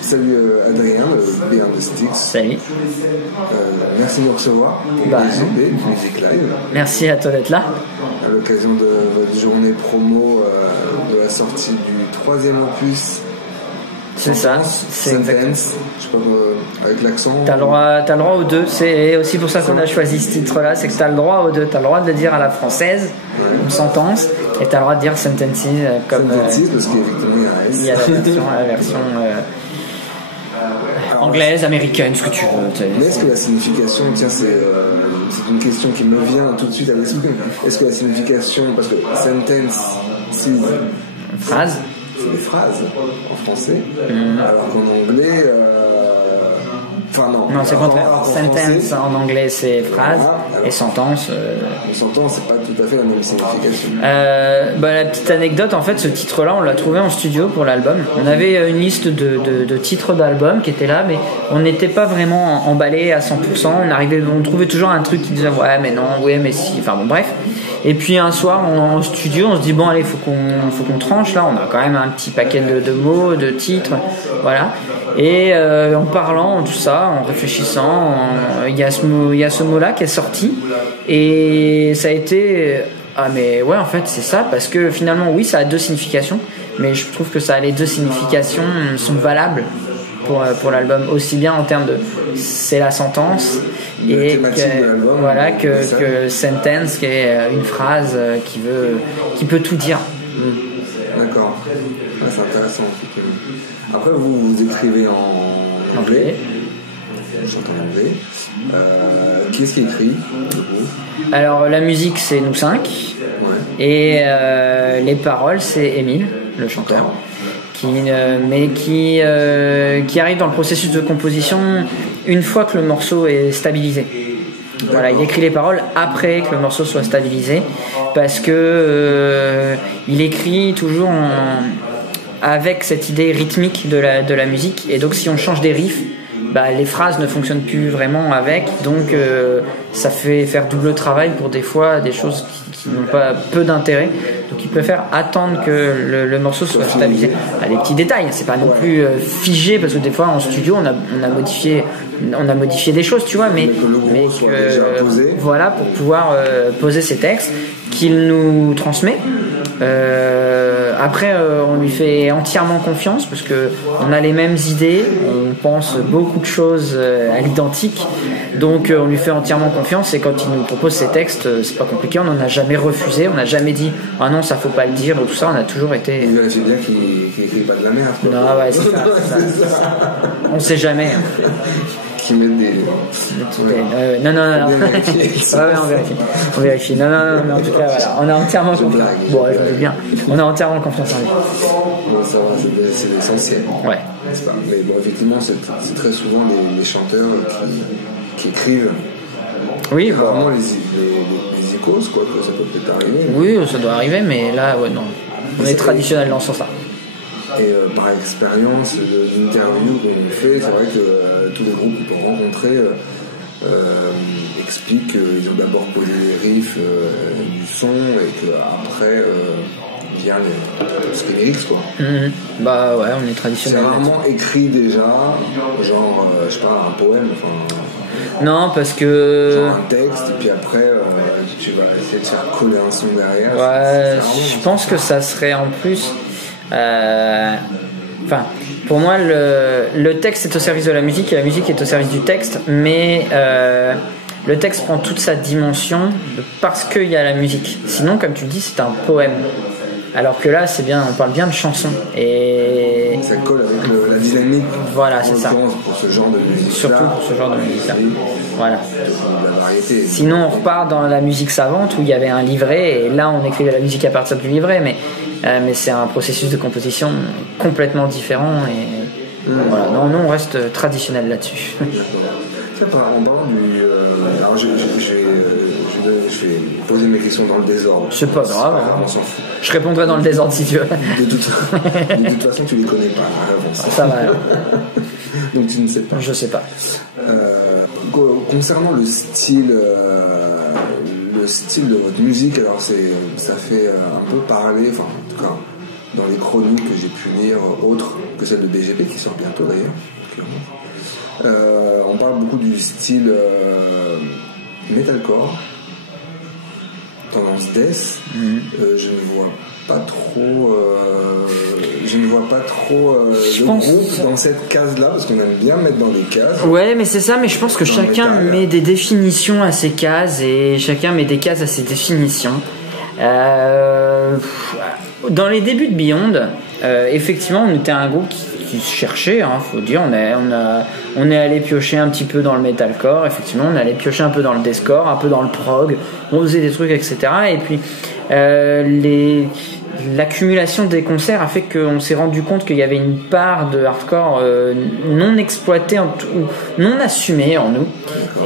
Salut Adrien, le PR de Styx. Salut. Merci de nous recevoir pour Music Live. Merci à toi d'être là. À l'occasion de votre journée promo de la sortie du 3e opus. C'est ça, c'est exactement. Je sais pas, avec l'accent. T'as le droit aux deux. C'est aussi pour ça qu'on a choisi ce titre-là, c'est que t'as le droit aux deux. T'as le droit de le dire à la française, une sentence, et t'as le droit de dire sentences comme. Sentences, parce qu'effectivement il y a la version anglaise, américaine, ce que tu veux. Mais est-ce que la signification, tiens, c'est une question qui me vient tout de suite à l'esprit. Est-ce que la signification, parce que sentence, phrase, c'est des phrases en français, alors qu'en anglais, enfin non. Non, c'est le contraire. Sentence en anglais c'est phrase, et sentence. Sentence, c'est pas tout à fait la même signification. La petite anecdote, en fait, ce titre-là, on l'a trouvé en studio pour l'album. On avait une liste de titres d'album qui était là, mais on n'était pas vraiment emballé à 100%. On trouvait toujours un truc qui disait ouais, mais non, ouais, mais si. Enfin bon, bref. Et puis un soir en studio on se dit bon allez faut qu'on tranche là, on a quand même un petit paquet de mots, de titres, voilà. Et en parlant tout ça, en réfléchissant, il y a ce mot là qui est sorti et ça a été ah mais ouais en fait c'est ça, parce que finalement oui ça a deux significations, mais je trouve que les deux significations sont valables pour l'album, aussi bien en termes de c'est la sentence et que sentence qui est une phrase qui peut tout dire. D'accord, c'est intéressant. Après vous écrivez en anglais. Vous chantez en anglais. Qui est-ce qui écrit de vous? Alors la musique c'est nous 5 et les paroles c'est Émile, le chanteur. Qui arrive dans le processus de composition une fois que le morceau est stabilisé. Voilà, il écrit les paroles après que le morceau soit stabilisé, parce que il écrit toujours avec cette idée rythmique de la musique, et donc si on change des riffs, les phrases ne fonctionnent plus vraiment avec, donc ça fait faire double travail pour des fois des choses qui n'ont pas peu d'intérêt, donc il préfère attendre que le morceau soit stabilisé. Les petits détails, c'est pas non plus figé, parce que des fois en studio on a modifié des choses, tu vois, mais voilà, pour pouvoir poser ses textes qu'il nous transmet. Après on lui fait entièrement confiance, parce que on a les mêmes idées, on pense beaucoup de choses à l'identique, donc on lui fait entièrement confiance, et quand il nous propose ses textes c'est pas compliqué, on n'en a jamais refusé, on n'a jamais dit ah non ça faut pas le dire, tout ça, on a toujours été. Vous vérifiez bien qu'il écrit pas de la merde. Non ouais c'est ça. On sait jamais. Qui mettent des. Non. On vérifie. Non, mais en tout cas, voilà. On a entièrement confiance. Bon, je veux bien. On a entièrement confiance en lui. Bon, ça va, c'est l'essentiel. Ouais. Mais bon, effectivement, c'est très souvent les chanteurs qui écrivent. Oui, rarement les icônes, quoi, que ça peut peut-être arriver. Oui, ça doit arriver, mais là, ouais, non. On est traditionnel dans ce sens-là. Et par expérience d'interview qu'on fait, c'est vrai que tous les groupes qu'on peut rencontrer expliquent qu'ils ont d'abord posé les riffs du son, et qu'après vient les lyrics, quoi. Bah ouais, on est traditionnel. C'est rarement écrit déjà, genre je sais pas, un poème, non, parce que genre un texte, et puis après tu vas essayer de faire coller un son derrière. Ouais, je pense que ça serait en plus. Pour moi, le texte est au service de la musique et la musique est au service du texte, mais le texte prend toute sa dimension parce qu'il y a la musique. Sinon, comme tu dis, c'est un poème. Alors que là, c'est bien, on parle bien de chanson, et ça colle avec la dynamique. Voilà, c'est ça. Pour ce genre de musique. Surtout pour ce genre de musique-là. Voilà. La variété. Sinon, on repart dans la musique savante où il y avait un livret, et là, on écrivait la musique à partir du livret, mais c'est un processus de composition complètement différent, et voilà. Non, on reste traditionnel là-dessus. D'accord. En parlant du, alors je vais poser mes questions dans le désordre. C'est pas grave. On s'en fout. Je répondrai dans le désordre si tu veux. De toute façon, tu les connais pas. Ça va alors. Donc tu ne sais pas. Je sais pas. Concernant le style style de votre musique. Alors ça fait un peu parler, enfin en tout cas dans les chroniques que j'ai pu lire, autres que celle de BGP qui sort bientôt d'ailleurs. On parle beaucoup du style metalcore, tendance death. Je ne vois pas trop de groupe dans cette case-là, parce qu'on aime bien mettre dans des cases. Ouais, mais c'est ça, mais je pense que chacun met des définitions à ses cases et chacun met des cases à ses définitions. Dans les débuts de Beyond, effectivement, on était un groupe qui se cherchait, faut dire. On est allé piocher un petit peu dans le metalcore, effectivement, on est allé piocher un peu dans le deathcore, un peu dans le prog, on faisait des trucs, etc. Et puis l'accumulation des concerts a fait qu'on s'est rendu compte qu'il y avait une part de hardcore non exploitée ou non assumée en nous.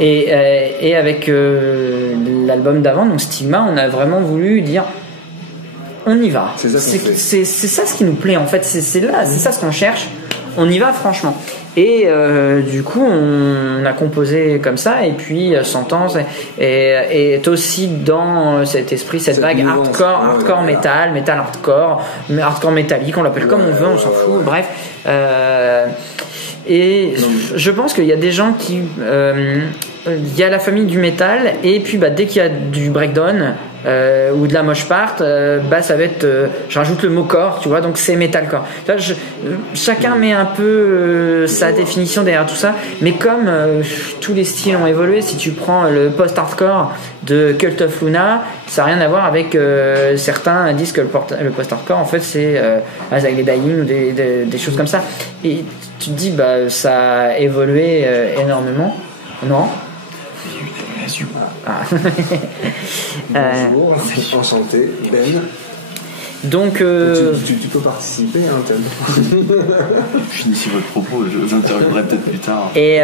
Et avec l'album d'avant, donc Stigma, on a vraiment voulu dire on y va. C'est ça ce qui nous plaît en fait, c'est ça ce qu'on cherche. On y va franchement. Et du coup on a composé comme ça, et puis Sentence est aussi dans cet esprit, cette vague hardcore metal hardcore, hardcore métallique, on l'appelle comme on veut, on s'en fout, bref. Et je pense qu'il y a des gens qui il y a la famille du métal, et puis dès qu'il y a du breakdown ou de la mosh part, ça va être je rajoute le mot core, tu vois, donc c'est metalcore. Chacun met un peu sa définition derrière tout ça, mais comme tous les styles ont évolué, si tu prends le post-hardcore de Cult of Luna, ça n'a rien à voir avec certains disent que le post-hardcore en fait c'est As I Lay Dying ou des choses comme ça, et tu te dis ça a évolué énormément. Non. Bonjour, enchanté, Ben. Donc, tu peux participer, Finissez votre propos, je vous interviendrai peut-être plus tard. Et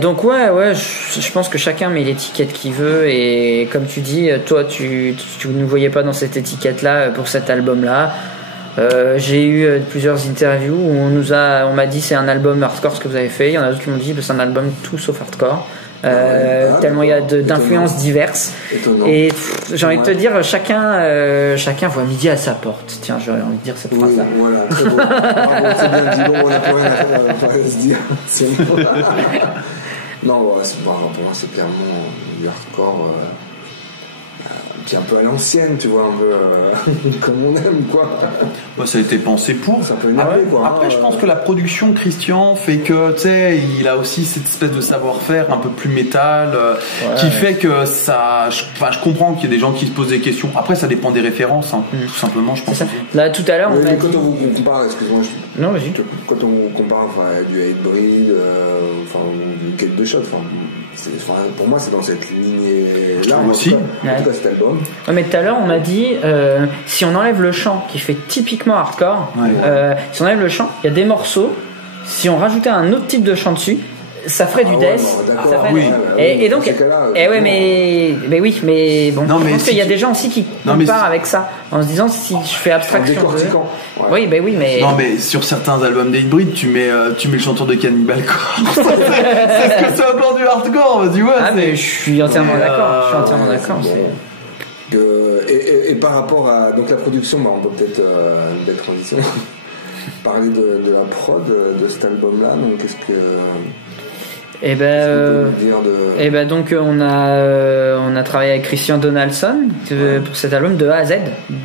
donc je pense que chacun met l'étiquette qu'il veut, et comme tu dis, toi tu ne nous voyais pas dans cette étiquette-là pour cet album-là. J'ai eu plusieurs interviews où on m'a dit c'est un album hardcore ce que vous avez fait. Il y en a d'autres qui m'ont dit c'est un album tout sauf hardcore. Tellement il y a d'influences diverses. Étonnant. Et j'ai envie de te dire, chacun voit midi à sa porte. Tiens, j'aurais envie de dire cette phrase-là. Voilà, très bon. C'est bien dit, bon, on n'a plus rien à se dire. Non, pour moi, c'est clairement du hardcore. Qui est un peu à l'ancienne, tu vois, un peu comme on aime, quoi. Ça a été pensé pour. Ça peut énerver, quoi. Après, je pense que la production Christian fait que, tu sais, il a aussi cette espèce de savoir-faire un peu plus métal, qui fait que ça. Je comprends qu'il y ait des gens qui se posent des questions. Après, ça dépend des références, tout simplement, je pense. Là, tout à l'heure, on mais quand on vous compare, excuse-moi, non, vas-y. Quand on vous compare du Hatebreed, du Cake de Shot, pour moi, c'est dans cette lignée-là. Aussi. En tout cas, cet album. Mais tout à l'heure, on m'a dit, si on enlève le chant qui fait typiquement hardcore, si on enlève le chant, il y a des morceaux, si on rajoutait un autre type de chant dessus, ça ferait du death. Et donc, mais oui, mais bon, je pense qu'il y a des gens aussi qui comparent avec ça, en se disant si je fais abstraction de. Oui, mais. Non, mais sur certains albums d'Hatebreed, tu mets le chanteur de Cannibal Corpse. C'est ce que c'est encore du hardcore, tu vois. Mais je suis entièrement d'accord. Et par rapport à donc la production, on peut peut-être belle transition parler de la prod de cet album-là. Donc qu'est-ce que donc on a travaillé avec Christian Donaldson pour cet album de A à Z,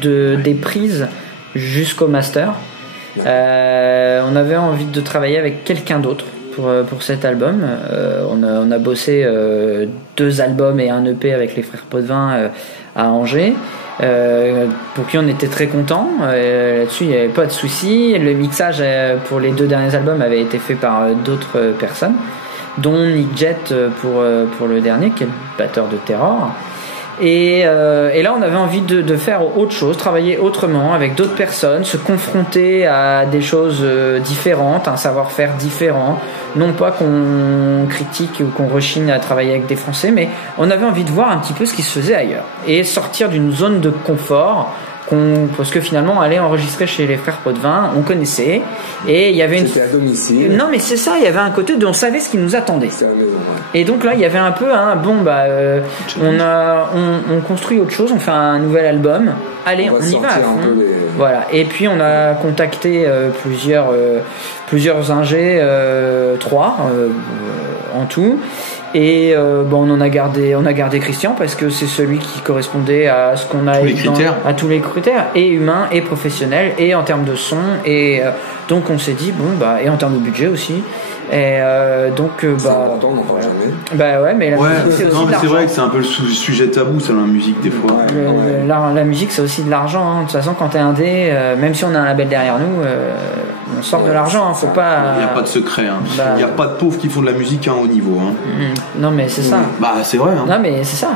des prises jusqu'au master. On avait envie de travailler avec quelqu'un d'autre pour cet album. On a bossé 2 albums et un EP avec les frères Potvin à Angers, pour qui on était très contents. Là-dessus il n'y avait pas de souci. Le mixage pour les 2 derniers albums avait été fait par d'autres personnes, dont Nick Jett pour le dernier, qui est le batteur de Terror. Et là on avait envie de faire autre chose, travailler autrement avec d'autres personnes, se confronter à des choses différentes, un savoir-faire différent. Non pas qu'on critique ou qu'on rechigne à travailler avec des Français, mais on avait envie de voir un petit peu ce qui se faisait ailleurs et sortir d'une zone de confort parce que finalement aller enregistrer chez les frères Potvin, on connaissait, et il y avait une... C'était à domicile. Non mais c'est ça, il y avait un côté de on savait ce qui nous attendait. C'était à la maison, Et donc là il y avait un peu on construit autre chose, on fait un nouvel album, allez on y va à fond. Voilà, et puis on a contacté plusieurs ingés, 3 en tout. Et on a gardé Christian parce que c'est celui qui correspondait à ce qu'on a à tous les critères, et humains et professionnels, et en termes de son, et donc on s'est dit et en termes de budget aussi. Et c'est important, on n'en parle jamais. Mais la musique, c'est aussi de l'argent. C'est vrai que c'est un peu le sujet tabou, ça, la musique des fois. La musique, c'est aussi de l'argent, hein. De toute façon, quand t'es indé, même si on a un label derrière nous, on sort de l'argent, hein. Faut pas. Il n'y a pas de secret, hein. Il n'y a pas de pauvres qui font de la musique à un haut niveau, hein. Non mais c'est ça. C'est vrai, hein. Non mais c'est ça.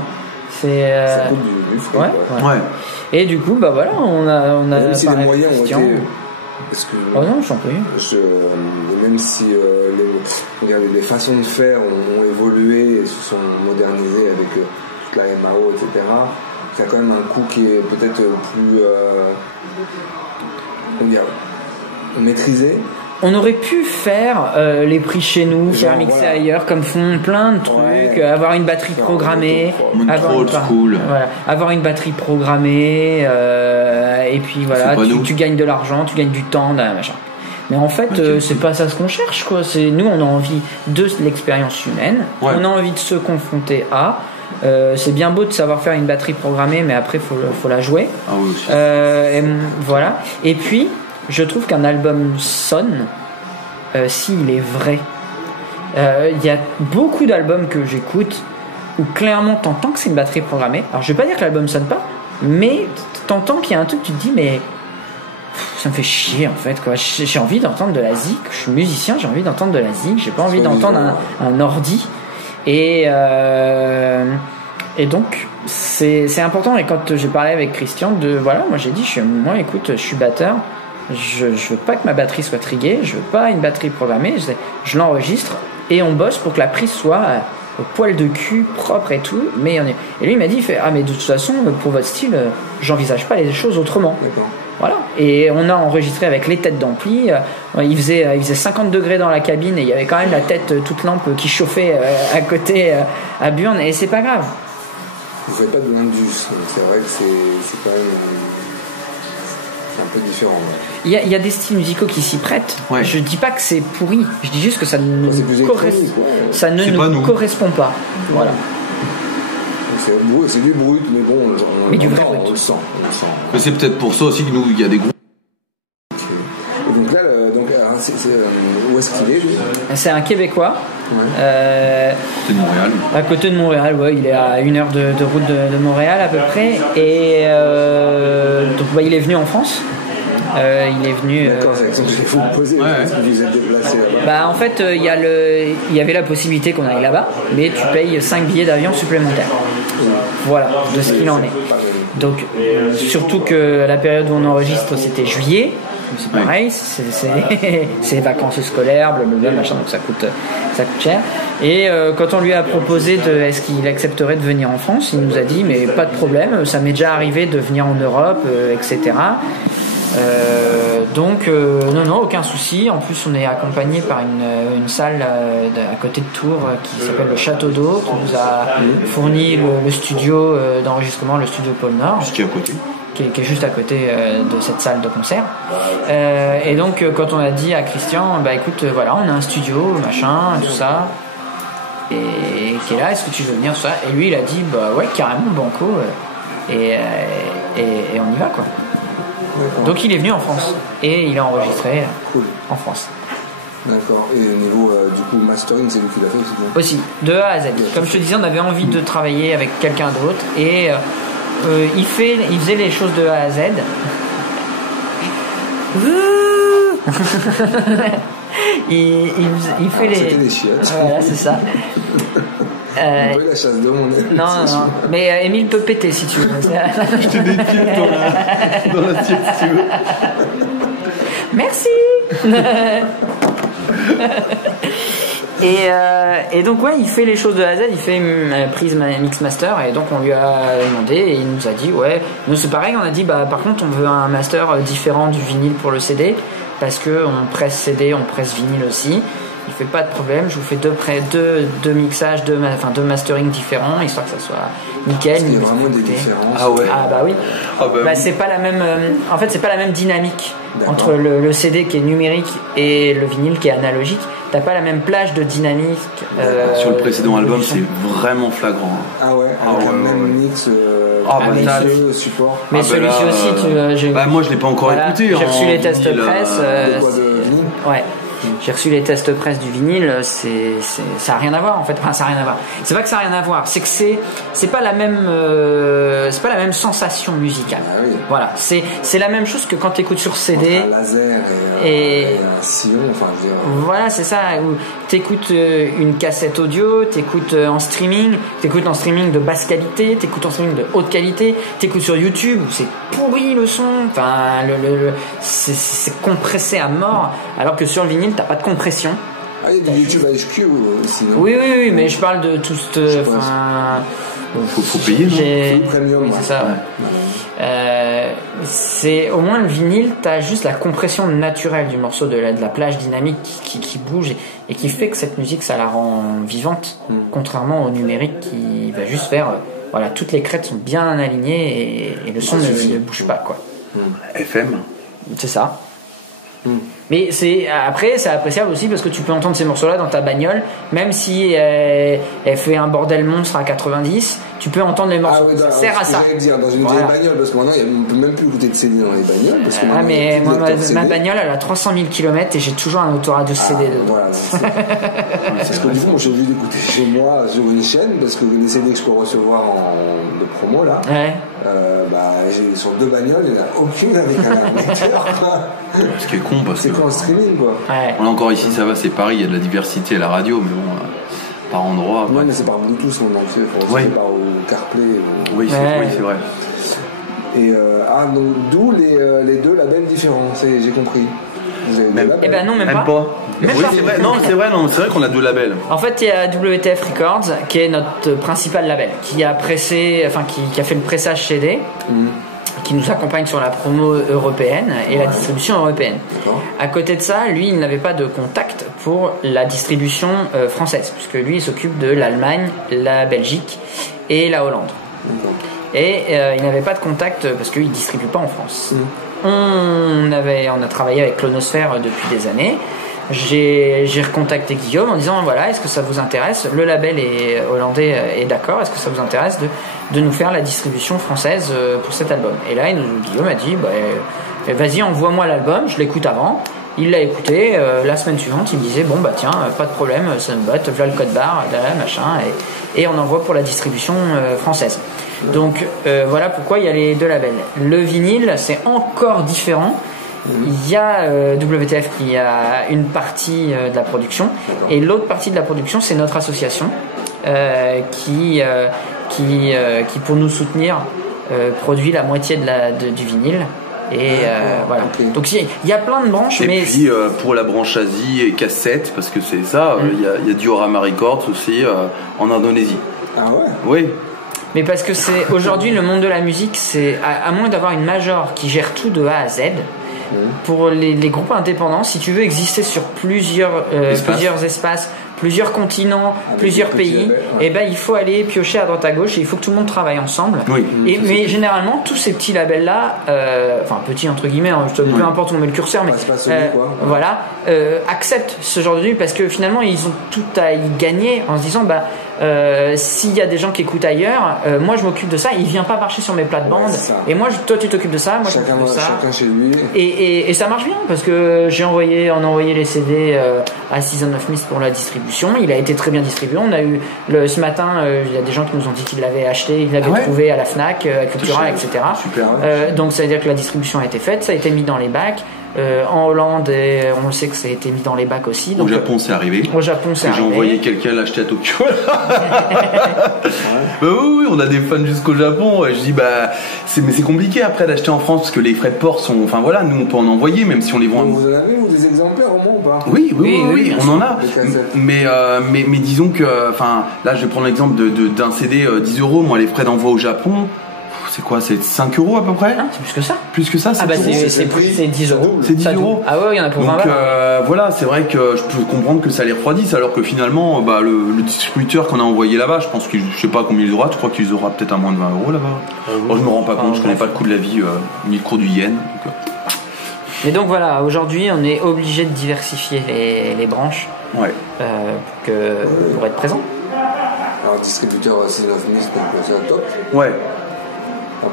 Ça coûte du fric. Ouais. Et du coup, on a même si les moyens ont été... Oh non, j'en prie. Même si les façons de faire ont évolué et se sont modernisées avec toute la MAO, etc., il y a quand même un coût qui est peut-être plus maîtrisé. On aurait pu faire les prix chez nous, faire mixer ailleurs, comme font plein de trucs, avoir une batterie programmée, avoir une batterie programmée, et puis voilà, tu gagnes de l'argent, tu gagnes du temps, machin. Mais en fait, c'est pas ça ce qu'on cherche, quoi. Nous, on a envie de l'expérience humaine, on a envie de se confronter à. C'est bien beau de savoir faire une batterie programmée, mais après faut la jouer. Ah oui, aussi. Voilà. Et puis, je trouve qu'un album sonne s'il est vrai. Il y a beaucoup d'albums que j'écoute où clairement t'entends que c'est une batterie programmée. Alors je vais pas dire que l'album sonne pas, mais t'entends qu'il y a un truc, tu te dis mais ça me fait chier en fait, quoi. J'ai envie d'entendre de la zik, je suis musicien, j'ai envie d'entendre de la zik, j'ai pas envie d'entendre un ordi. Et donc c'est important. Et quand j'ai parlé avec Christian moi j'ai dit écoute, je suis batteur, je veux pas que ma batterie soit triguée, je veux pas une batterie programmée, je l'enregistre et on bosse pour que la prise soit au poil de cul, propre et tout. Mais et lui il m'a dit, mais de toute façon pour votre style j'envisage pas les choses autrement. D'accord. Voilà. Et on a enregistré avec les têtes d'ampli. Il faisait 50 degrés dans la cabine et il y avait quand même la tête toute lampe qui chauffait à côté à Burn, et c'est pas grave. Vous faites pas de l'indus, donc c'est vrai que c'est quand même un peu différent. Il y a des styles musicaux qui s'y prêtent. Ouais. Je dis pas que c'est pourri, je dis juste que ça ne nous correspond pas. Voilà. C'est du brut, mais bon, on le sent. Mais c'est peut-être pour ça aussi que nous, il y a des groupes. Et donc là, où est-ce qu'il est, lui ? C'est un Québécois. C'est de Montréal. À côté de Montréal, il est à 1 heure de route de Montréal à peu près. Et donc il est venu en France. Il est venu. D'accord, c'est que je vais vous poser. Est-ce que vous êtes déplacé là-bas ? En fait, il y avait la possibilité qu'on aille là-bas, mais tu payes 5 billets d'avion supplémentaires. Voilà, de ce qu'il en est. Donc, surtout que la période où on enregistre, c'était juillet. C'est pareil, c'est vacances scolaires, blablabla, machin, donc ça coûte cher. Et quand on lui a proposé est-ce qu'il accepterait de venir en France, il nous a dit mais pas de problème, ça m'est déjà arrivé de venir en Europe, etc. Donc non, aucun souci. En plus on est accompagné par une salle à côté de Tours qui s'appelle le Château d'Eau, qui nous a fourni le studio d'enregistrement, le studio Pôle Nord, qui est juste à côté de cette salle de concert. Et donc quand on a dit à Christian écoute, voilà, on a un studio, machin, tout ça, et qui est là, est-ce que tu veux venir, tout ça, et lui il a dit ouais, carrément, banco, et on y va, quoi. D'accord. Donc il est venu en France et il a enregistré en France. D'accord. Et au niveau du coup mastering, c'est lui qui l'a fait aussi, de A à Z. Comme je te disais, on avait envie de travailler avec quelqu'un d'autre, et il faisait les choses de A à Z. il fait les. C'était des chiottes. Voilà, c'est ça. On peut la chasse de monde. Non. Mais Émile peut péter si tu veux. Je te défile dans l'assiette si tu veux. Merci. Et donc ouais, il fait les choses de A à Z, il fait prise mix master, et donc on lui a demandé et il nous a dit ouais, nous c'est pareil, on a dit bah par contre on veut un master différent du vinyle pour le CD parce que on presse CD, on presse vinyle aussi. Il fait pas de problème, je vous fais deux mixages, deux mastering différents, histoire que ça soit nickel. Il y a vraiment des différences. Ah ouais. Ah bah oui. C'est pas la même. En fait, c'est pas la même dynamique entre le CD qui est numérique et le vinyle qui est analogique. T'as pas la même plage de dynamique. Sur le précédent album, c'est vraiment flagrant. Ah ouais. Avec le même mix. Le support. Mais celui-ci aussi, moi je l'ai pas encore écouté. J'ai reçu les tests presse. Ouais. J'ai reçu les tests presse du vinyle, ça a rien à voir en fait. Enfin, ça a rien à voir. C'est pas que ça a rien à voir, c'est que c'est pas la même sensation musicale. Ah oui. Voilà, c'est la même chose que quand t'écoutes sur CD. Un laser et un sillon, enfin je veux dire. Voilà, c'est ça. Où t'écoutes une cassette audio, t'écoutes en streaming de basse qualité, t'écoutes en streaming de haute qualité, t'écoutes sur YouTube où c'est pourri le son. Enfin, c'est compressé à mort, alors que sur le vinyle t'as pas de compression. Ah, il y a du YouTube HQ aussi, non? Oui, mais je parle de tout ce. Faut payer, non? C'est le premium. Oui, c'est ça, ouais. C'est au moins le vinyle, t'as juste la compression naturelle du morceau, de la plage dynamique qui bouge et qui fait que cette musique, ça la rend vivante, contrairement au numérique qui va juste faire. Voilà, toutes les crêtes sont bien alignées et le son ne bouge pas, quoi. FM. C'est ça. Mais c'est appréciable aussi parce que tu peux entendre ces morceaux-là dans ta bagnole, même si elle fait un bordel monstre à 90, tu peux entendre les morceaux. Ah oui, ça sert à ça. J'allais dire dans une vieille bagnole, parce que maintenant on peut même plus écouter de CD dans les bagnoles. Parce que mais moi ma bagnole elle a 300 000 km et j'ai toujours un autoradio CD dedans. Voilà, c'est ce que du coup j'ai envie d'écouter chez moi sur une chaîne, parce que les CD que je peux recevoir de promo là. Ouais. J'ai sur 2 bagnoles, il n'y en a aucune avec un lecteur. Ce qui est con parce que. C'est quoi en streaming quoi. Ouais. On a encore ici, ça va, c'est Paris, il y a de la diversité à la radio, mais bon, par endroit. Non, mais c'est par Bluetooth mon entier, il faut aussi par CarPlay. Oui, c'est vrai. Et donc d'où les 2 labels différents, j'ai compris. Vous avez 2 labels. Eh ben non, même pas. Oui, c'est vrai. Non, c'est vrai qu'on a 2 labels. En fait, il y a WTF Records qui est notre principal label, qui a pressé, qui a fait le pressage CD, qui nous accompagne sur la promo européenne et la distribution européenne. À côté de ça, lui, il n'avait pas de contact pour la distribution française, puisque lui, il s'occupe de l'Allemagne, la Belgique et la Hollande. Et il n'avait pas de contact parce qu'il ne distribue pas en France. On a travaillé avec Clonosphère depuis des années. J'ai recontacté Guillaume en disant voilà, est-ce que ça vous intéresse, le label hollandais est d'accord, est-ce que ça vous intéresse de nous faire la distribution française pour cet album. Et là Guillaume a dit vas-y, envoie-moi l'album, je l'écoute avant. Il l'a écouté, la semaine suivante il me disait bon tiens, pas de problème, ça me va, te voilà le code barre, machin, et on envoie pour la distribution française. Donc voilà pourquoi il y a les 2 labels. Le vinyle c'est encore différent. Il y a WTF qui a une partie de la production, et l'autre partie de la production c'est notre association qui pour nous soutenir produit la moitié du vinyle. Et voilà. Okay. Donc il y a plein de branches. Et puis pour la branche Asie et cassette, parce que c'est ça, il y a Diorama Records aussi en Indonésie. Ah ouais. Oui. Mais parce que c'est aujourd'hui le monde de la musique, c'est à moins d'avoir une major qui gère tout de A à Z. Pour les groupes indépendants, si tu veux exister sur plusieurs espaces, plusieurs continents, plusieurs pays, et il faut aller piocher à droite à gauche et il faut que tout le monde travaille ensemble. Oui. Mais généralement tous ces petits labels là, petits entre guillemets, peu importe où on met le curseur, mais acceptent ce genre de truc parce que finalement ils ont tout à y gagner en se disant s'il y a des gens qui écoutent ailleurs, moi je m'occupe de ça, il vient pas marcher sur mes plates-bandes, et moi toi tu t'occupes de ça, moi je m'occupe de ça. Chacun chez lui. Et ça marche bien parce que on a envoyé les CD à Season of Mist pour la distribution. Il a été très bien distribué. On a eu ce matin, il y a des gens qui nous ont dit qu'ils l'avaient acheté, ils l'avaient trouvé à la Fnac, à Cultura, etc. Super. Donc ça veut dire que la distribution a été faite, ça a été mis dans les bacs. En Hollande, on le sait que ça a été mis dans les bacs aussi. Donc, au Japon, c'est arrivé. Au Japon, c'est arrivé. J'ai envoyé quelqu'un l'acheter à Tokyo. Oui, on a des fans jusqu'au Japon. Je dis, mais c'est compliqué après d'acheter en France parce que les frais de port sont. Enfin voilà, nous on peut en envoyer même si on les vend. Donc, vous en avez des exemplaires au moins ou pas? Oui, on en a. Mais disons que, enfin, là je vais prendre l'exemple d'un CD 10 €. Moi, les frais d'envoi au Japon. C'est quoi? C'est 5 € à peu près? Ah, c'est plus que ça. Plus que ça, c'est 10 €. C'est 10 €. Ah ouais, il y en a pour 20 Donc voilà, c'est vrai que je peux comprendre que ça les refroidisse, alors que finalement, le distributeur qu'on a envoyé là-bas, je pense je sais pas combien il aura, je crois qu'il aura peut-être à moins de 20 € là-bas. Moi, je me rends pas compte, je connais pas le coût de la vie, ni le cours du yen. Et donc voilà, aujourd'hui, on est obligé de diversifier les branches. Ouais. Pour être présent. Alors, distributeur 69000, c'est un top. Ouais.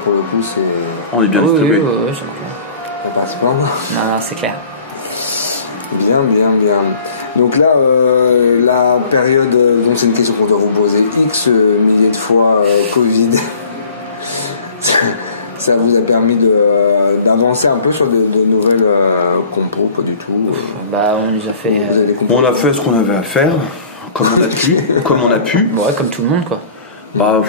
Pour le coup, c'est. On est bien distribué. Oui, ça marche bien. On va pas se plaindre. Non, c'est clair. Bien. Donc là, la période, donc c'est une question qu'on doit vous poser X milliers de fois, Covid, ça vous a permis d'avancer un peu sur de nouvelles compos, pas du tout. On nous a fait. On a fait ce qu'on avait à faire, comme on a pu. Bon, ouais, comme tout le monde, quoi.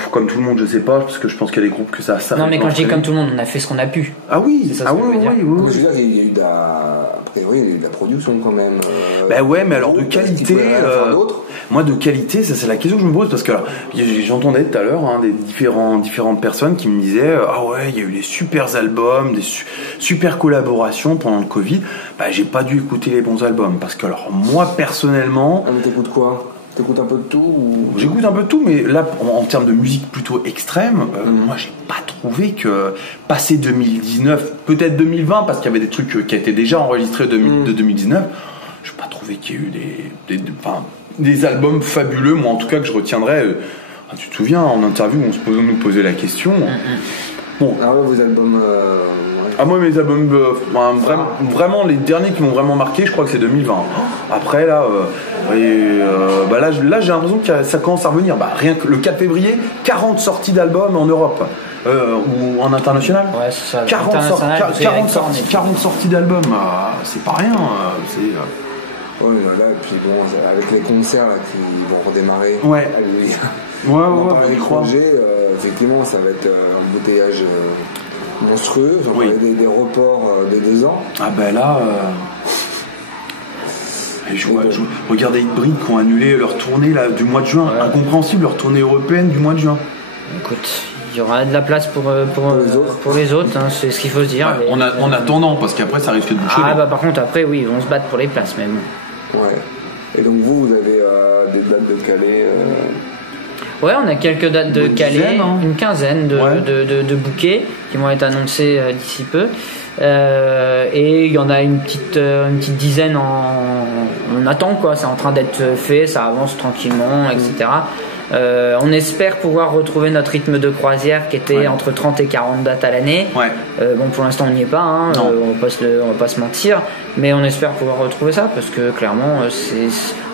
Comme tout le monde, je sais pas, parce que je pense qu'il y a des groupes que ça. Non, mais quand je dis comme tout le monde, on a fait ce qu'on a pu. Ah oui, c'est ça ce que je veux dire. Oui. Je veux dire, il y a eu de la production quand même. Ouais, mais alors de qualité. Moi, de qualité, ça c'est la question que je me pose, parce que j'entendais tout à l'heure des différentes personnes qui me disaient il y a eu des super albums, des super collaborations pendant le Covid. J'ai pas dû écouter les bons albums, parce que alors moi personnellement. Mais t'écoutes quoi? T'écoutes un peu de tout ou... J'écoute un peu de tout, mais là, en termes de musique plutôt extrême, moi, j'ai pas trouvé que passé 2019, peut-être 2020, parce qu'il y avait des trucs qui étaient déjà enregistrés de 2019, j'ai pas trouvé qu'il y ait eu des albums fabuleux, moi en tout cas, que je retiendrai. Tu te souviens, en interview, on nous posait la question. Bon. Ah ouais, vos albums... moi mes albums vraiment les derniers qui m'ont vraiment marqué, je crois que c'est 2020. Après là là j'ai l'impression que ça commence à revenir. Rien que le 4 février, 40 sorties d'albums en Europe ou en international. Ouais, c'est ça. 40 sorties d'albums, c'est pas rien. Ouais, là, et puis bon, avec les concerts là, qui vont redémarrer. Ouais. Les projets, effectivement, ça va être un embouteillage monstrueux. J'en parlais des reports de 2 ans. Je regardais Hybrid qui ont annulé leur tournée là, du mois de juin. Ouais. Incompréhensible, leur tournée européenne du mois de juin. Écoute, il y aura de la place pour les autres, c'est ce qu'il faut se dire. Ouais, en attendant, parce qu'après ça risque de boucher. Par contre, après, oui, ils vont se battre pour les places même. Ouais. Et donc vous avez des dates de Calais Ouais, on a quelques dates de Calais, une quinzaine de bouquets qui vont être annoncés d'ici peu. Et il y en a une petite dizaine on attend quoi, c'est en train d'être fait, ça avance tranquillement, etc. On espère pouvoir retrouver notre rythme de croisière qui était entre 30 et 40 dates à l'année. Pour l'instant on n'y est pas, on va pas se mentir, mais on espère pouvoir retrouver ça parce que clairement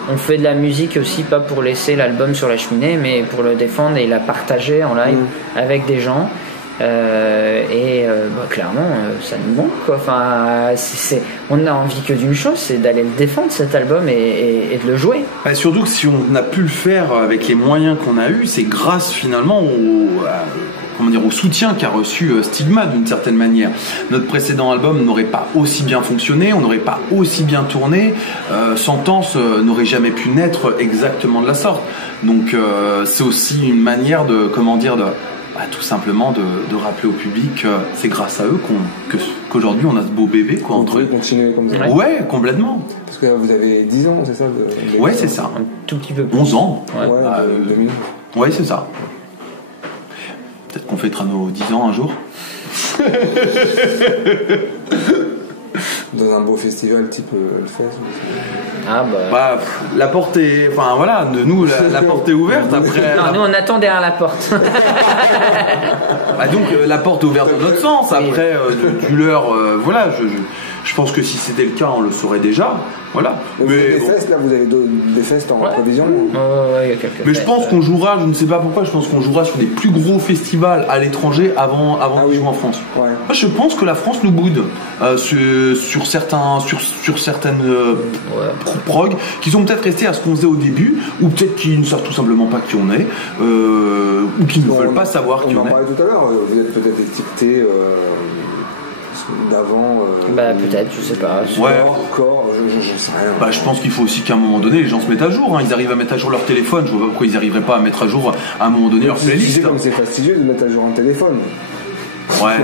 on fait de la musique aussi pas pour laisser l'album sur la cheminée, mais pour le défendre et la partager en live avec des gens. Clairement ça nous manque quoi. Enfin, on n'a envie que d'une chose, c'est d'aller le défendre cet album et de le jouer. Surtout que si on a pu le faire avec les moyens qu'on a eu, c'est grâce finalement au soutien qu'a reçu Stigma d'une certaine manière. Notre précédent album n'aurait pas aussi bien fonctionné, on n'aurait pas aussi bien tourné, Sentence n'aurait jamais pu naître exactement de la sorte. Donc c'est aussi une manière tout simplement de rappeler au public que c'est grâce à eux qu'aujourd'hui on a ce beau bébé quoi. Vous pouvez continuer comme ça. Ouais, complètement. Parce que vous avez 10 ans, c'est ça Ouais, c'est ça. Un tout petit peu plus. 11 ans. Ouais, ouais, c'est ça. Peut-être qu'on fêtera nos 10 ans un jour. Dans un beau festival type le Fest. La porte est... Enfin voilà, nous la porte est ouverte après... Non, nous on attend derrière la porte. Donc la porte est ouverte dans notre sens. Après, tu leur... Je pense que si c'était le cas, on le saurait déjà. Voilà. Mais des festes, là, vous avez des festes en prévision? Ouais, il y a quelques Mais festes. je pense qu'on jouera, je ne sais pas pourquoi, je pense qu'on jouera sur des plus gros festivals à l'étranger avant de jouer en France. Ouais. Moi, je pense que la France nous boude sur certaines prog qui sont peut-être restés à ce qu'on faisait au début, ou peut-être qui ne savent tout simplement pas qui on est, ou qui ne veulent pas savoir qui on est. On en parlait tout à l'heure, vous êtes peut-être étiqueté d'avant. Peut-être, je sais pas. Corps, je sais rien. Je pense qu'il faut aussi qu'à un moment donné, les gens se mettent à jour. Ils arrivent à mettre à jour leur téléphone. Je vois pas pourquoi ils n'arriveraient pas à mettre à jour à un moment donné leur playlist. Tu sais comme c'est fastidieux de mettre à jour un téléphone. Ouais.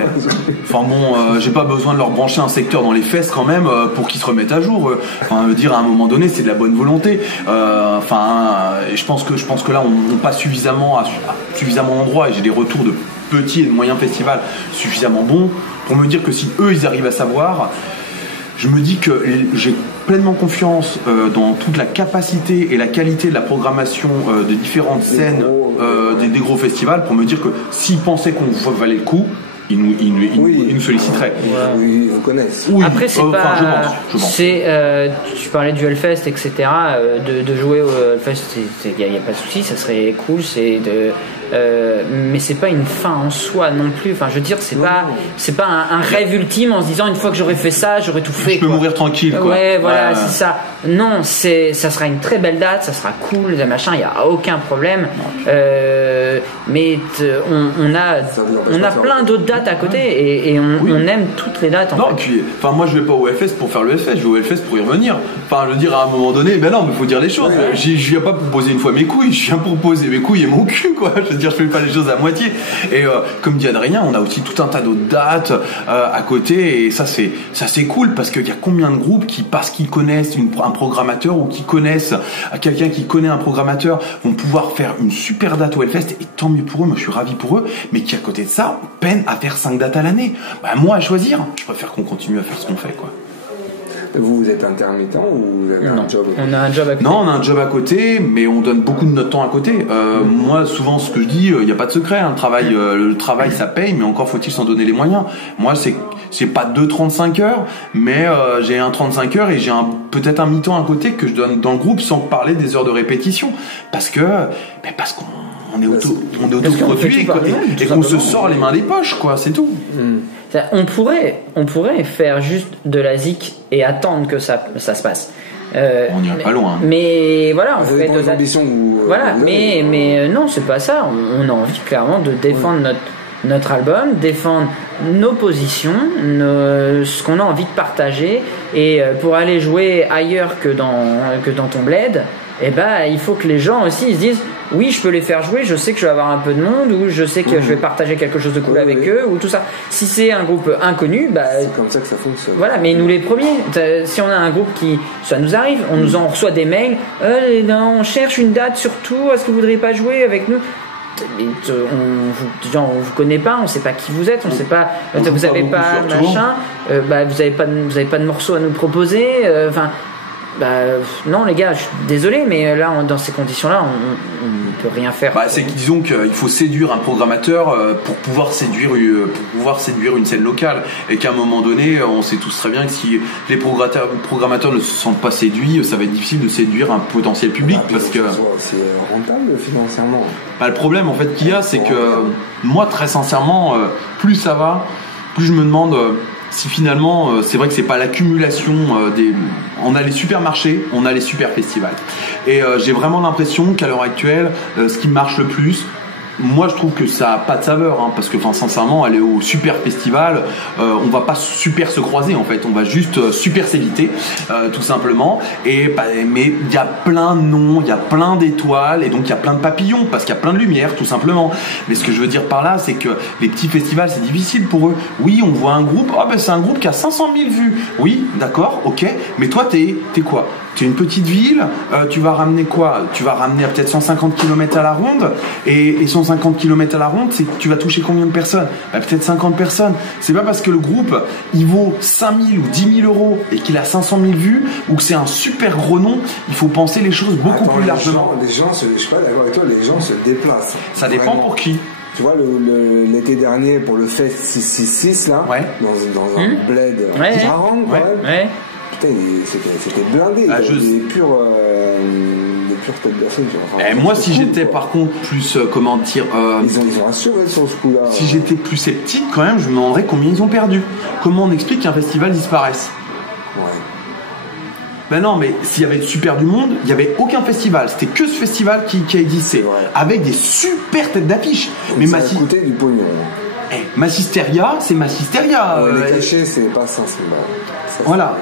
Enfin bon, j'ai pas besoin de leur brancher un secteur dans les fesses quand même pour qu'ils se remettent à jour. Enfin, dire à un moment donné, c'est de la bonne volonté. Je pense que là, on passe suffisamment d'endroits et j'ai des retours de petits et de moyens festivals suffisamment bons pour me dire que si eux ils arrivent à savoir, je me dis que j'ai pleinement confiance dans toute la capacité et la qualité de la programmation de différentes scènes des gros festivals pour me dire que s'ils pensaient qu'on valait le coup, ils nous solliciteraient. Oui, ils vous connaissent. Oui, après, c'est pas. Je pense. Tu parlais du Hellfest, etc. De jouer au Hellfest, il n'y a pas de souci, ça serait cool. Mais c'est pas une fin en soi non plus. Enfin, je veux dire, c'est pas un rêve ultime en se disant une fois que j'aurai fait ça, j'aurai tout fait. Je peux mourir tranquille, quoi. Ouais, voilà, c'est ça. Non, ça sera une très belle date, ça sera cool, machin, il y a aucun problème. Mais on a plein d'autres dates à côté et on aime toutes les dates. Non, et puis, moi je vais pas au Hellfest pour faire le Hellfest, je vais au Hellfest pour y revenir. Enfin, je veux dire, à un moment donné, non, mais faut dire les choses. Je viens pas pour poser une fois mes couilles, je viens pour poser mes couilles et mon cul, quoi. Je veux dire, je fais pas les choses à moitié. Et comme dit Adrien, on a aussi tout un tas d'autres dates à côté, et ça c'est cool parce qu'il y a combien de groupes qui, parce qu'ils connaissent un programmateur ou qui connaissent quelqu'un qui connaît un programmateur, vont pouvoir faire une super date au Hellfest, et tant mieux pour eux, moi je suis ravi pour eux, mais qui à côté de ça peinent à faire 5 dates à l'année. Moi à choisir, je préfère qu'on continue à faire ce qu'on fait, quoi. Vous êtes intermittent ou vous avez un job? On a un job à côté. Non, on a un job à côté, mais on donne beaucoup de notre temps à côté. Moi, souvent, ce que je dis, il n'y a pas de secret. Le travail, ça paye, mais encore faut-il s'en donner les moyens. Moi, c'est pas 35 heures, mais j'ai un 35 heures et j'ai peut-être un mi-temps à côté que je donne dans le groupe sans parler des heures de répétition. Parce qu'on est auto-produit et qu'on se sort les mains des poches, quoi, c'est tout. On pourrait faire juste de la zik et attendre que ça se passe. On n'ira pas loin. Mais voilà, on fait des ambitions. Voilà, mais non, c'est pas ça. On a envie clairement de défendre notre album, défendre nos positions, ce qu'on a envie de partager, et pour aller jouer ailleurs que dans ton bled, il faut que les gens aussi ils se disent oui, je peux les faire jouer, je sais que je vais avoir un peu de monde, ou je sais que je vais partager quelque chose de cool avec eux, ou tout ça. Si c'est un groupe inconnu, c'est comme ça que ça fonctionne. Voilà, mais nous les premiers, si on a un groupe qui, ça nous arrive, on reçoit des mails, on cherche une date surtout, est-ce que vous voudriez pas jouer avec nous? On vous connaît pas, on sait pas qui vous êtes, on sait pas, vous avez pas machin, vous avez pas de morceaux à nous proposer, non les gars, je suis désolé, mais là dans ces conditions-là, on ne peut rien faire. C'est qu'ils disons qu'il faut séduire un programmateur pour pouvoir séduire une scène locale, et qu'à un moment donné, on sait tous très bien que si les programmateurs ne se sentent pas séduits, ça va être difficile de séduire un potentiel public, parce que c'est rentable financièrement. Le problème en fait qu'il y a, c'est que moi très sincèrement, plus ça va, plus je me demande si finalement c'est vrai que c'est pas l'accumulation on a les supermarchés, on a les super festivals, et j'ai vraiment l'impression qu'à l'heure actuelle ce qui marche le plus, moi je trouve que ça a pas de saveur, parce que sincèrement aller au super festival, on va pas super se croiser en fait, on va juste super s'éviter tout simplement, mais il y a plein de noms, il y a plein d'étoiles, et donc il y a plein de papillons parce qu'il y a plein de lumière tout simplement. Mais ce que je veux dire par là, c'est que les petits festivals c'est difficile pour eux. Oui, on voit un groupe, c'est un groupe qui a 500 000 vues, oui d'accord, ok, mais toi t'es quoi? Tu es une petite ville, tu vas ramener quoi? Tu vas ramener peut-être 150 km à la ronde, et 150 km à la ronde, c'est que tu vas toucher combien de personnes? Peut-être 50 personnes. C'est pas parce que le groupe il vaut 5 000 ou 10 000 euros et qu'il a 500 000 vues ou que c'est un super gros nom, il faut penser les choses beaucoup plus largement. Les gens, je sais pas d'accord avec toi, les gens se déplacent. Ça dépend pour qui. Tu vois, l'été dernier, pour le Fest 666, là, dans un bled marrant, ouais. Putain, c'était blindé. Des pures têtes d'affiche. Moi, si j'étais par contre plus, comment dire... Ils ont assuré sur ce coup-là. Si j'étais plus sceptique, quand même, je me demanderais combien ils ont perdu. Comment on explique qu'un festival disparaisse ? Ouais. Ben non, mais s'il y avait super du monde, il n'y avait aucun festival. C'était que ce festival qui existait. Avec des super têtes d'affiche. Mais ça a coûté du pognon. Massisteria, c'est Massisteria. Les cachets, c'est pas 500 balles. Voilà.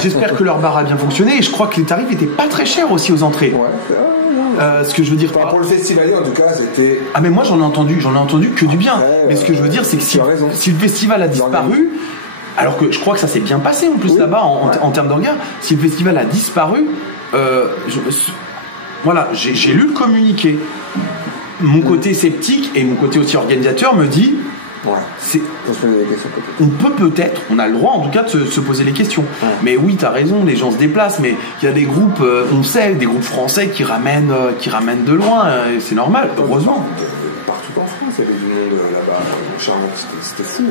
J'espère que leur bar a bien fonctionné. Et je crois que les tarifs étaient pas très chers aussi aux entrées. Ce que je veux dire. Pour le festivalier, en tout cas, c'était. Ah, mais moi, j'en ai entendu que du bien. Mais ce que je veux dire, c'est que si le festival a disparu. Alors que je crois que ça s'est bien passé en plus là-bas en termes de regard. Si le festival a disparu, voilà, j'ai lu le communiqué. Mon côté sceptique et mon côté aussi organisateur me dit, on peut peut-être, on a le droit en tout cas de se poser les questions. Mais oui, t'as raison, les gens se déplacent, mais il y a des groupes, on sait, des groupes français qui ramènent de loin, et c'est normal, heureusement. Partout en France, il y avait du monde là-bas, charmant, c'était fou.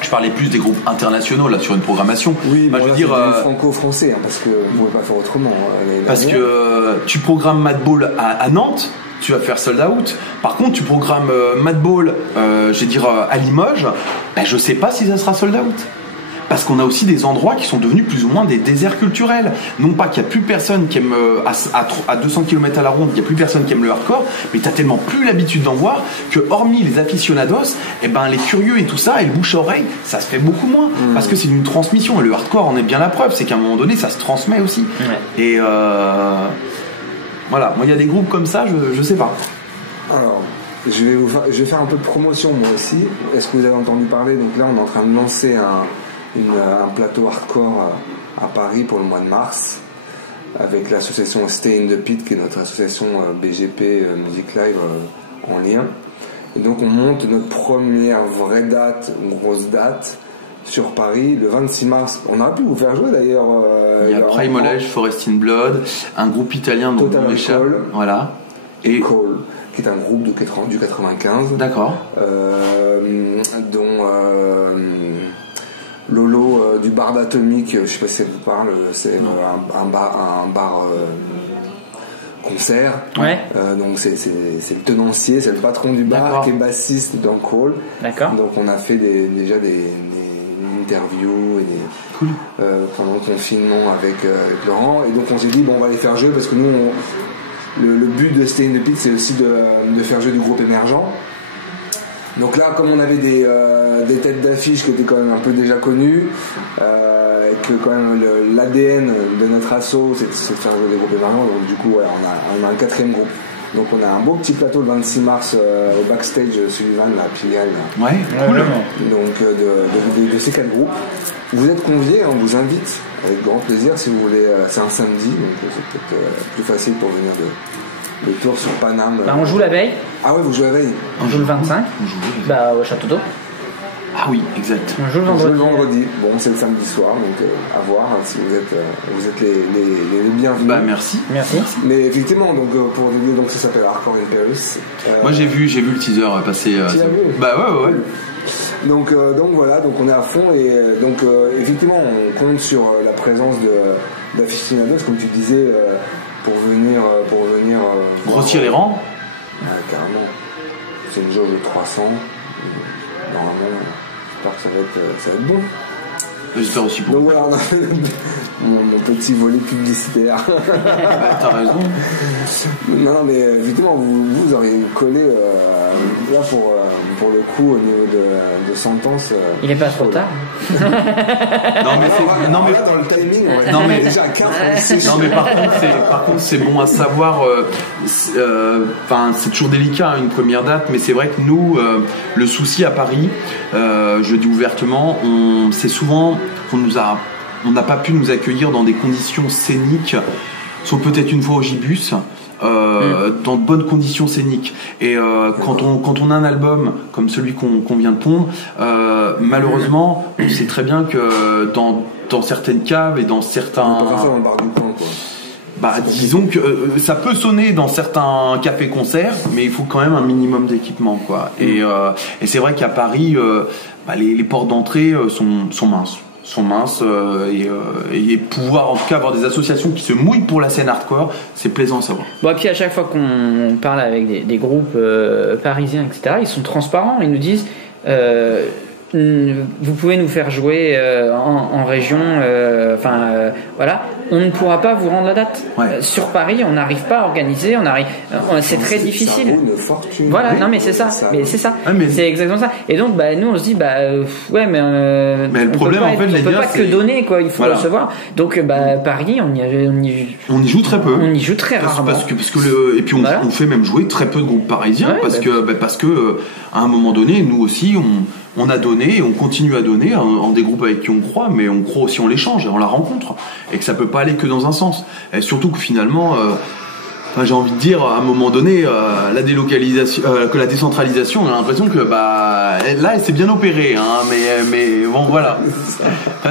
Je parlais plus des groupes internationaux là sur une programmation. Oui, je veux dire franco-français, parce que vous pouvez pas faire autrement. Parce que tu programmes Madball à Nantes, tu vas faire sold out. Par contre, tu programmes Madball, à Limoges, je sais pas si ça sera sold out. Parce qu'on a aussi des endroits qui sont devenus plus ou moins des déserts culturels. Non pas qu'il n'y a plus personne qui aime, à 200 km à la ronde, il n'y a plus personne qui aime le hardcore, mais tu as tellement plus l'habitude d'en voir que, hormis les aficionados, les curieux et tout ça, et le bouche-oreille, ça se fait beaucoup moins. Parce que c'est une transmission. Et le hardcore en est bien la preuve, c'est qu'à un moment donné, ça se transmet aussi. Et voilà, moi il y a des groupes comme ça, je sais pas. Alors, je vais faire un peu de promotion moi aussi. Est-ce que vous avez entendu parler? Donc là, on est en train de lancer un plateau hardcore à Paris pour le mois de mars avec l'association Stay in the Pit qui est notre association BGP Music Live en lien, et donc on monte notre première vraie date, grosse date sur Paris le 26 mars. On aurait pu vous faire jouer d'ailleurs. Il y a Primolage, Forest in Blood, un groupe italien dont on m'échappe, voilà, et Cole, qui est un groupe du 95, d'accord, dont Lolo du bar d'Atomique, je sais pas si ça vous parle, c'est un bar concert. Donc c'est le tenancier, c'est le patron du bar qui est bassiste dans Call. D'accord. Donc on a fait déjà des interviews et pendant le confinement avec Laurent, et donc on s'est dit on va les faire jouer parce que nous le but de Stay in the Pit c'est aussi de faire jouer du groupe émergent. Donc là, comme on avait des têtes d'affiche qui étaient quand même un peu déjà connues, et que quand même l'ADN de notre asso c'est de faire jouer des groupes émergents, donc du coup on a un quatrième groupe. Donc on a un beau petit plateau le 26 mars au backstage Sullivan, la Pigalle. Ouais, cool. Donc de ces quatre groupes. Vous êtes conviés, on vous invite avec grand plaisir si vous voulez. C'est un samedi, donc c'est peut-être plus facile pour venir le tour sur Paname. On joue la veille. Ah ouais, vous jouez la veille. On joue le 25. Au Château d'Eau. Ah oui, exact. On joue le vendredi. Bon, c'est le samedi soir, donc à voir si vous êtes les bienvenus. Merci. Mais effectivement, donc donc ça s'appelle Hardcore in Paris. Moi j'ai vu le teaser passer. Tu l'as vu ? Ouais. Donc voilà, donc on est à fond et donc effectivement on compte sur la présence d'aficionados, comme tu disais, pour venir grossir les rangs. Carrément. C'est une jauge de 300. Normalement, j'espère que ça va être bon. J'espère aussi pour. Donc voilà, on a fait mon petit volet publicitaire. T'as raison. Non, mais effectivement, vous auriez collé là pour le coup au niveau de sentence. Il est pas trop tard. Non mais dans le timing, non mais déjà à 15. Non mais par contre c'est bon à savoir. C'est toujours délicat une première date, mais c'est vrai que nous le souci à Paris, je le dis ouvertement, c'est souvent on n'a pas pu nous accueillir dans des conditions scéniques, sauf peut-être une fois au Gibus. Dans de bonnes conditions scéniques, et quand on a un album comme celui qu'on vient de pondre, malheureusement on sait très bien que dans certaines caves et dans certains... On peut pas faire dans le bar du coin, quoi. disons que ça peut sonner dans certains cafés-concerts, mais il faut quand même un minimum d'équipement, quoi. Et c'est vrai qu'à Paris, les portes d'entrée sont minces. Et pouvoir en tout cas avoir des associations qui se mouillent pour la scène hardcore, c'est plaisant à savoir. Bon, et puis à chaque fois qu'on parle avec des groupes parisiens, etc., ils sont transparents, ils nous disent vous pouvez nous faire jouer en région, voilà, on ne pourra pas vous rendre la date. Sur Paris, on n'arrive pas à organiser, c'est très difficile. Voilà, non mais c'est ça, c'est exactement ça. Et donc nous on se dit mais le problème en fait, on peut pas que donner, quoi, il faut recevoir. Donc Paris, on y joue très peu. On y joue très rarement. Parce que et puis on fait même jouer très peu de groupes parisiens parce que à un moment donné, nous aussi on a donné et on continue à donner en des groupes avec qui on croit, mais on croit aussi en l'échange et en la rencontre, et que ça peut pas aller que dans un sens. Et surtout que finalement, j'ai envie de dire, à un moment donné, la délocalisation, que la décentralisation, on a l'impression que là, elle s'est bien opérée, hein, mais bon, voilà.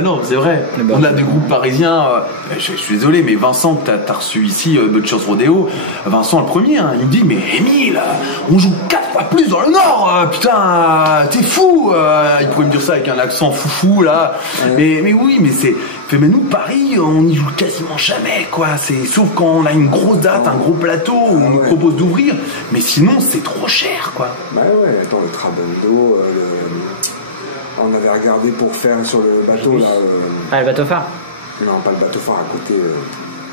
Non, c'est vrai. On a des groupes parisiens. Je suis désolé, mais Vincent, que t'as reçu ici, Butcher's Rodeo. Vincent, le premier, hein, il me dit, mais Émile, on joue 4 fois plus dans le Nord. Putain, t'es fou. Il pouvait me dire ça avec un accent foufou là. Mais oui, mais nous, Paris, on n'y joue quasiment jamais, quoi. Sauf quand on a une grosse date, un gros plateau, où on nous propose d'ouvrir. Mais sinon, c'est trop cher, quoi. Attends, le Trabendo, on avait regardé pour faire sur le bateau, là. Le bateau phare? Non, pas le bateau phare, à côté,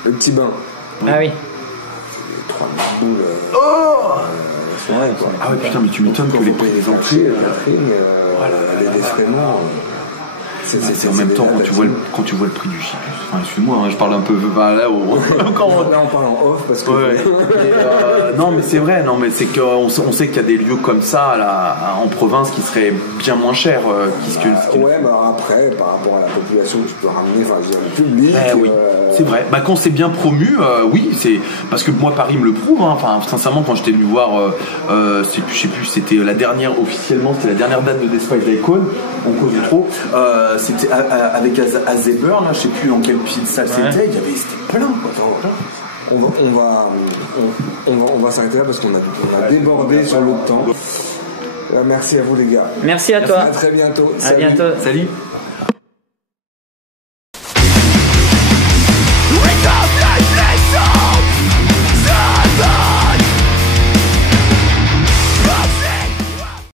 le petit bain. Ah oui. 3000 boules. C'est vrai, quoi. Ah ouais, putain, mais tu m'étonnes que les prix des entrées, les défraiements. C'est en même temps quand tu vois le prix du chipus. Excuse-moi, hein, je parle un peu là on parle en off parce que non mais c'est vrai, c'est qu'on sait qu'il y a des lieux comme ça là en province qui seraient bien moins chers après par rapport à la population que tu peux ramener, le public. Oui, c'est vrai. Quand c'est bien promu, oui, c'est parce que moi Paris me le prouve, hein. Enfin sincèrement, quand j'étais venu voir je sais plus, c'était la dernière date de Despite Icon, on cause trop. C'était avec Azeburn, je sais plus dans quelle petite salle c'était, c'était plein, quoi. On va s'arrêter là parce qu'on a débordé sur le temps. Merci à vous les gars. Merci à toi. À très bientôt. À bientôt. Salut.